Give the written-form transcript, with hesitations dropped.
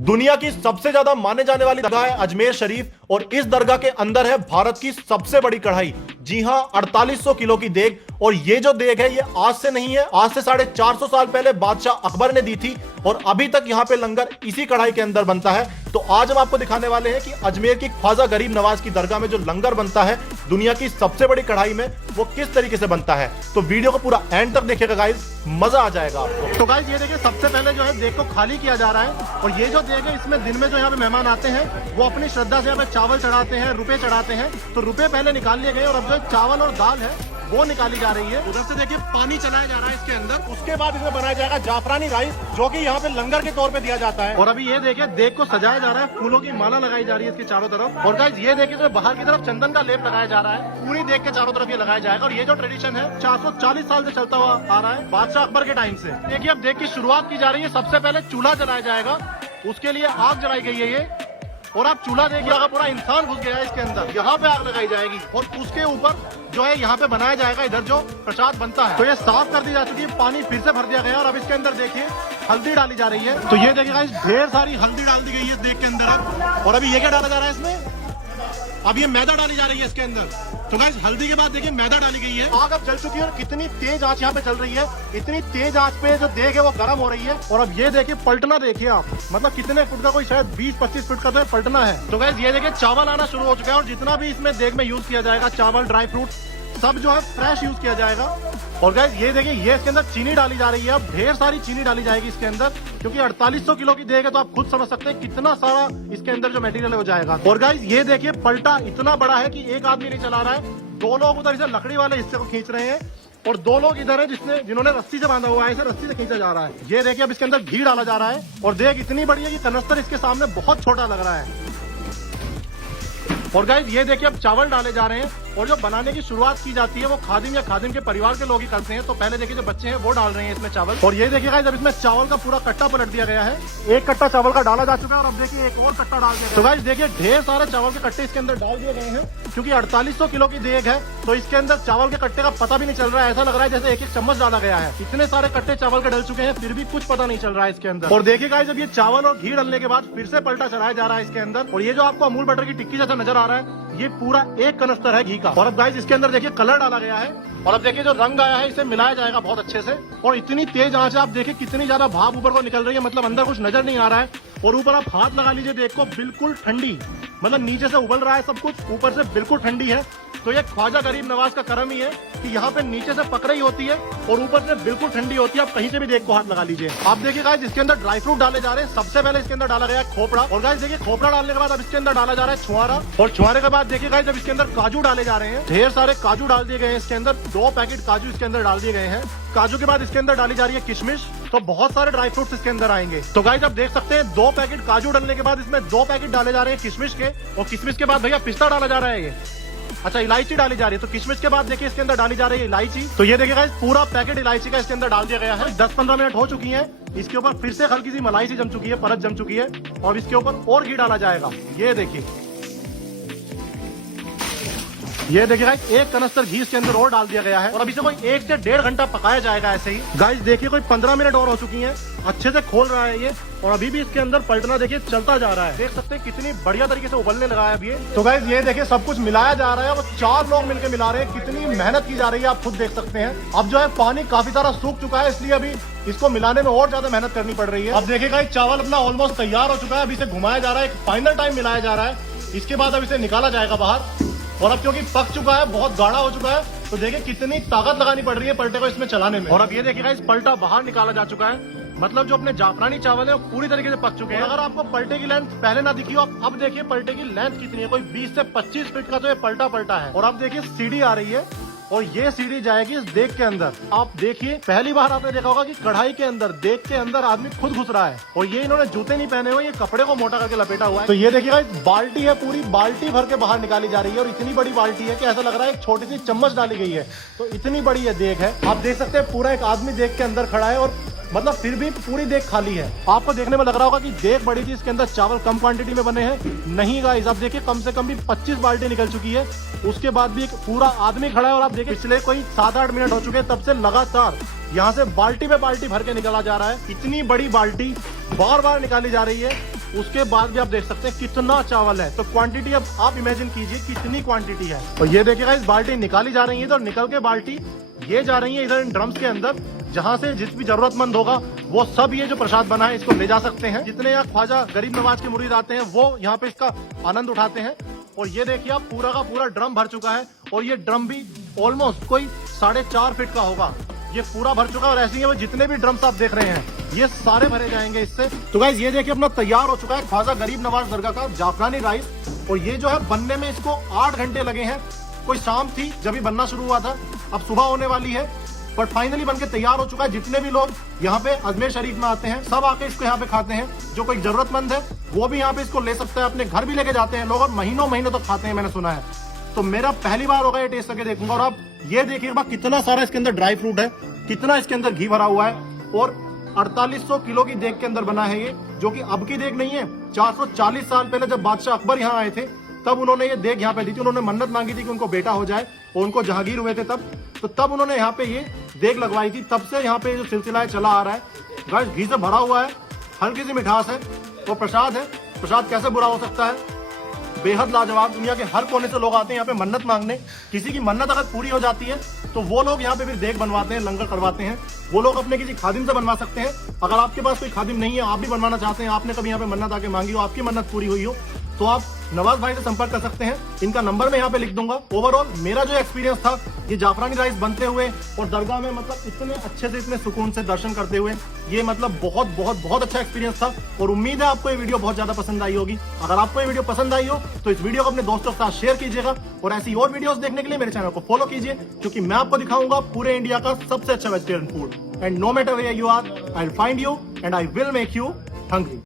दुनिया की सबसे ज्यादा माने जाने वाली दरगाह है अजमेर शरीफ और इस दरगाह के अंदर है भारत की सबसे बड़ी कढ़ाई। जी हां, 4800 किलो की देग। और ये जो देग है ये आज से नहीं है, आज से 450 साल पहले बादशाह अकबर ने दी थी और अभी तक यहां पे लंगर इसी कढ़ाई के अंदर बनता है। तो आज हम आपको दिखाने वाले हैं कि अजमेर की ख्वाजा गरीब नवाज की दरगाह में जो लंगर बनता है दुनिया की सबसे बड़ी कढ़ाई में, वो किस तरीके से बनता है। तो वीडियो को पूरा एंड तक देखिएगा गाइस, मजा आ जाएगा आपको। तो गाइस ये देखिए, सबसे पहले जो है देग को खाली किया जा रहा है और ये जो देग है इसमें दिन में जो यहाँ पे मेहमान आते हैं वो अपनी श्रद्धा से यहाँ पे चावल चढ़ाते हैं, रुपए चढ़ाते हैं। तो रुपए पहले निकाल लिए गए और अब जो चावल और दाल है वो निकाली जा रही है। उधर से देखिए पानी चलाया जा रहा है इसके अंदर। उसके बाद इसमें बनाया जाएगा जाफरानी राइस जो कि यहाँ पे लंगर के तौर पे दिया जाता है। और अभी ये देखिए देग को सजाया जा रहा है, फूलों की माला लगाई जा रही है इसके चारों तरफ। और गाइस ये देखिए जो बाहर की तरफ चंदन का लेप लगाया जा रहा है, पूरी देग के चारों तरफ ये लगाया जाएगा। और ये जो ट्रेडिशन है 440 साल से चलता हुआ आ रहा है बादशाह अकबर के टाइम से। देखिए अब देग की शुरुआत की जा रही है। सबसे पहले चूल्हा जलाया जाएगा, उसके लिए आग जलाई गई है ये। और आप चूल्हा देखिए, अगर पूरा इंसान घुस गया है इसके अंदर, यहाँ पे आग लगाई जाएगी और उसके ऊपर जो है यहाँ पे बनाया जाएगा इधर जो प्रसाद बनता है। तो ये साफ कर दी जा चुकी है, पानी फिर से भर दिया गया और अब इसके अंदर देखिए हल्दी डाली जा रही है। तो ये देखिए ढेर सारी हल्दी डाल दी गई है देग के अंदर। और अभी ये क्या डाला जा रहा है इसमें, अब ये मैदा डाली जा रही है इसके अंदर। तो गाइस हल्दी के बाद देखिए मैदा डाली गई है। आग अब जल चुकी है और कितनी तेज आंच यहाँ पे चल रही है। इतनी तेज आंच पे जो देग है वो गर्म हो रही है। और अब ये देखिए पलटना देखिए आप, मतलब कितने फुट का, कोई शायद 20-25 फुट का तो पलटना है। तो गाइस ये देखिए चावल आना शुरू हो चुका है और जितना भी इसमें देग में यूज किया जाएगा, चावल, ड्राई फ्रूट, सब जो है फ्रेश यूज किया जाएगा। और गाइस ये देखिए ये इसके अंदर चीनी डाली जा रही है। अब ढेर सारी चीनी डाली जाएगी इसके अंदर, क्योंकि 4800 किलो की देग है तो आप खुद समझ सकते हैं कितना सारा इसके अंदर जो मटेरियल हो जाएगा। और गाइस ये देखिए पलटा इतना बड़ा है कि एक आदमी नहीं चला रहा है, दो लोग उधर इसे लकड़ी वाले हिस्से को खींच रहे हैं और दो लोग इधर है जिन्होंने रस्सी से बांधा हुआ है, इसे रस्सी से खींचा जा रहा है। ये देखिए अब इसके अंदर घी डाला जा रहा है और देग इतनी बड़ी है कि कनस्तर इसके सामने बहुत छोटा लग रहा है। और गाइस ये देखिए अब चावल डाले जा रहे हैं और जो बनाने की शुरुआत की जाती है वो खादिम या खादिम के परिवार के लोग ही करते हैं। तो पहले देखिए जो बच्चे हैं वो डाल रहे हैं इसमें चावल। और ये देखिए गाइस अब इसमें चावल का पूरा कट्टा पलट दिया गया है। एक कट्टा चावल का डाला जा चुका है और अब देखिए एक और कट्टा डाल दिया गया। तो गाइस देखिए ढेर सारे चावल के कट्टे इसके अंदर डाल दिए गए हैं, क्योंकि 4800 किलो की देग है तो इसके अंदर चावल के कट्टे का पता भी नहीं चल रहा है। ऐसा लग रहा है जैसे एक एक चम्मच डाला गया है। इतने सारे कट्टे चावल के डल चुके हैं फिर भी कुछ पता नहीं चल रहा है इसके अंदर। और देखिए गाइस जब ये चावल और घी डलने के बाद फिर से पलटा चढ़ाया जा रहा है इसके अंदर। और ये जो आपको अमूल बटर की टिक्की जैसा नजर आ रहा है ये पूरा एक कनस्तर है घी का। और अब गाइस इसके अंदर देखिए कलर डाला गया है और अब देखिए जो रंग आया है इसे मिलाया जाएगा बहुत अच्छे से। और इतनी तेज आंच है, आप देखिए कितनी ज्यादा भाप ऊपर को निकल रही है, मतलब अंदर कुछ नजर नहीं आ रहा है। और ऊपर आप हाथ लगा लीजिए देख को, बिल्कुल ठंडी, मतलब नीचे से उबल रहा है सब कुछ, ऊपर से बिल्कुल ठंडी है। तो ये ख्वाजा गरीब नवाज का करम ही है कि यहाँ पे नीचे से पक रही होती है और ऊपर से बिल्कुल ठंडी होती है। आप कहीं से भी देख को हाथ लगा लीजिए। आप देखिए गाइस इसके अंदर ड्राई फ्रूट डाले जा रहे हैं। सबसे पहले इसके अंदर डाला गया है खोपड़ा। और गाइस देखिए खोपड़ा डालने के बाद अब इसके अंदर डाला जा रहा है छुआरा। और छुआरे के बाद देखिए गाइस जब इसके अंदर काजू डाले जा रहे हैं, ढेर सारे काजू डाल दिए गए हैं इसके अंदर। 2 पैकेट काजू इसके अंदर डाल दिए गए हैं। काजू के बाद इसके अंदर डाली जा रही है किशमिश। तो बहुत सारे ड्राई फ्रूट्स इसके अंदर आएंगे। तो गाइस आप देख सकते हैं 2 पैकेट काजू डालने के बाद इसमें 2 पैकेट डाले जा रहे हैं किशमिश के। और किशमिश के बाद भैया पिस्ता डाला जा रहा है ये, अच्छा इलायची डाली जा रही है। तो किशमिश के बाद देखिए इसके अंदर डाली जा रही है इलायची। तो ये देखिए गाइस पूरा पैकेट इलायची का इसके अंदर डाल दिया गया है। 10-15 मिनट हो चुकी हैं, इसके ऊपर फिर से हल्की सी मलाई सी जम चुकी है, परत जम चुकी है। और इसके ऊपर और घी डाला जाएगा। ये देखिए गाइस एक कनस्तर घी इसके अंदर और डाल दिया गया है। और अभी से कोई 1 से 1.5 घंटा पकाया जाएगा ऐसे ही। गाइस देखिए कोई 15 मिनट और हो चुकी हैं, अच्छे से खोल रहा है ये। और अभी भी इसके अंदर पलटना देखिए चलता जा रहा है। देख सकते हैं कितनी बढ़िया तरीके से उबलने लगा है अभी ये। तो गाइस ये देखिए सब कुछ मिलाया जा रहा है, वो 4 लोग मिलकर मिला रहे हैं। कितनी मेहनत की जा रही है आप खुद देख सकते हैं। अब जो है पानी काफी सारा सूख चुका है, इसलिए अभी इसको मिलाने में और ज्यादा मेहनत करनी पड़ रही है। अब देखिए गाइस चावल अपना ऑलमोस्ट तैयार हो चुका है। अभी इसे घुमाया जा रहा है, एक फाइनल टाइम मिलाया जा रहा है। इसके बाद अब इसे निकाला जाएगा बाहर। और अब क्योंकि पक चुका है, बहुत गाढ़ा हो चुका है, तो देखिए कितनी ताकत लगानी पड़ रही है पलटे को इसमें चलाने में। और अब ये देखिएगा इस पलटा बाहर निकाला जा चुका है, मतलब जो अपने जाफरानी चावल है वो पूरी तरीके से पक चुके हैं। अगर आपको पलटे की लेंथ पहले ना दिखी हो, अब देखिए पलटे की लेंथ कितनी है, कोई 20 से 25 फीट का तो ये पलटा है। और अब देखिए सीढ़ी आ रही है और ये सीढ़ी जाएगी इस देग के अंदर। आप देखिए पहली बार आपने देखा होगा कि कढ़ाई के अंदर, देग के अंदर आदमी खुद घुस रहा है। और ये इन्होंने जूते नहीं पहने हुए, ये कपड़े को मोटा करके लपेटा हुआ है। तो ये देखिएगा बाल्टी है, पूरी बाल्टी भर के बाहर निकाली जा रही है। और इतनी बड़ी बाल्टी है कि ऐसा लग रहा है एक छोटी सी चम्मच डाली गई है। तो इतनी बड़ी ये देग है, आप देख सकते हैं पूरा एक आदमी देग के अंदर खड़ा है और मतलब फिर भी पूरी देग खाली है। आपको देखने में लग रहा होगा कि देग बड़ी थी, इसके अंदर चावल कम क्वांटिटी में बने हैं। नहीं गाइस, आप देखिए कम से कम भी 25 बाल्टी निकल चुकी है। उसके बाद भी एक पूरा आदमी खड़ा है और आप देखिए पिछले कोई 7-8 मिनट हो चुके हैं, तब से लगातार यहाँ से बाल्टी पे बाल्टी भर के निकाला जा रहा है। इतनी बड़ी बाल्टी बार बार निकाली जा रही है उसके बाद भी आप देख सकते हैं कितना चावल है। तो क्वांटिटी अब आप इमेजिन कीजिए कितनी क्वांटिटी है। और ये देखिएगा इस बाल्टी निकाली जा रही है, तो निकल के बाल्टी ये जा रही है इधर इन ड्रम्स के अंदर, जहां से जिस भी जरूरतमंद होगा वो सब ये जो प्रसाद बना है इसको ले जा सकते हैं। जितने यहाँ ख्वाजा गरीब नवाज के मुरीद आते हैं वो यहाँ पे इसका आनंद उठाते हैं। और ये देखिए आप पूरा का पूरा ड्रम भर चुका है, और ये ड्रम भी ऑलमोस्ट कोई 4.5 फीट का होगा। ये पूरा भर चुका है, और ऐसे ही जितने भी ड्रम्स आप देख रहे हैं ये सारे भरे जाएंगे इससे। तो गाइस ये देखिए अपना तैयार हो चुका है ख्वाजा गरीब नवाज दरगाह का जाफरानी राइस। और ये जो है बनने में इसको 8 घंटे लगे हैं। कोई शाम थी जब ये बनना शुरू हुआ था, अब सुबह होने वाली है, बट फाइनली बनके तैयार हो चुका है। जितने भी लोग यहाँ पे अजमेर शरीफ में आते हैं सब आके इसको यहाँ पे खाते हैं। जो कोई जरूरतमंद है वो भी यहाँ पे इसको ले सकता है, अपने घर भी लेके जाते हैं लोग, और महीनों महीनों तक खाते हैं, मैंने सुना है। तो मेरा पहली बार होगा ये टेस्ट करके देखूंगा। और आप ये देखिए कितना सारा इसके अंदर ड्राई फ्रूट है, कितना इसके अंदर घी भरा हुआ है, और 4800 किलो की देग के अंदर बना है ये, जो कि अब की देग नहीं है। 440 साल पहले जब बादशाह अकबर यहाँ आए थे तब उन्होंने ये देग यहाँ पे दी थी। उन्होंने मन्नत मांगी थी कि उनको बेटा हो जाए, और उनको जहांगीर हुए थे तब उन्होंने यहाँ पे ये देग लगवाई थी। तब से यहाँ पे जो सिलसिला है चला आ रहा है। गाइस घी से भरा हुआ है, हल्की सी मिठास है, और प्रसाद है। प्रसाद कैसे बुरा हो सकता है, बेहद लाजवाब। दुनिया के हर कोने से लोग आते हैं यहाँ पे मन्नत मांगने। किसी की मन्नत अगर पूरी हो जाती है तो वो लोग यहाँ पे फिर देग बनवाते हैं, लंगर करवाते हैं। वो लोग अपने किसी खादिम से बनवा सकते हैं। अगर आपके पास कोई खादिम नहीं है, आप भी बनवाना चाहते हैं, आपने कभी यहाँ पे मन्नत आके मांगी हो, आपकी मन्नत पूरी हुई हो, तो आप नवाज भाई से संपर्क कर सकते हैं। इनका नंबर मैं यहाँ पे लिख दूंगा। ओवरऑल मेरा जो एक्सपीरियंस था ये जाफरानी राइस बनते हुए और दरगाह में मतलब इतने अच्छे से इतने सुकून से दर्शन करते हुए, ये मतलब बहुत बहुत बहुत अच्छा एक्सपीरियंस था। और उम्मीद है आपको ये वीडियो बहुत ज्यादा पसंद आई होगी। अगर आपको ये वीडियो पसंद आई हो तो इस वीडियो को अपने दोस्तों के साथ शेयर कीजिएगा, और ऐसी और वीडियोस देखने के लिए मेरे चैनल को फॉलो कीजिए, क्योंकि मैं आपको दिखाऊंगा पूरे इंडिया का सबसे अच्छा vegetarian food. And no matter where you are, I will find you and I will make you hungry.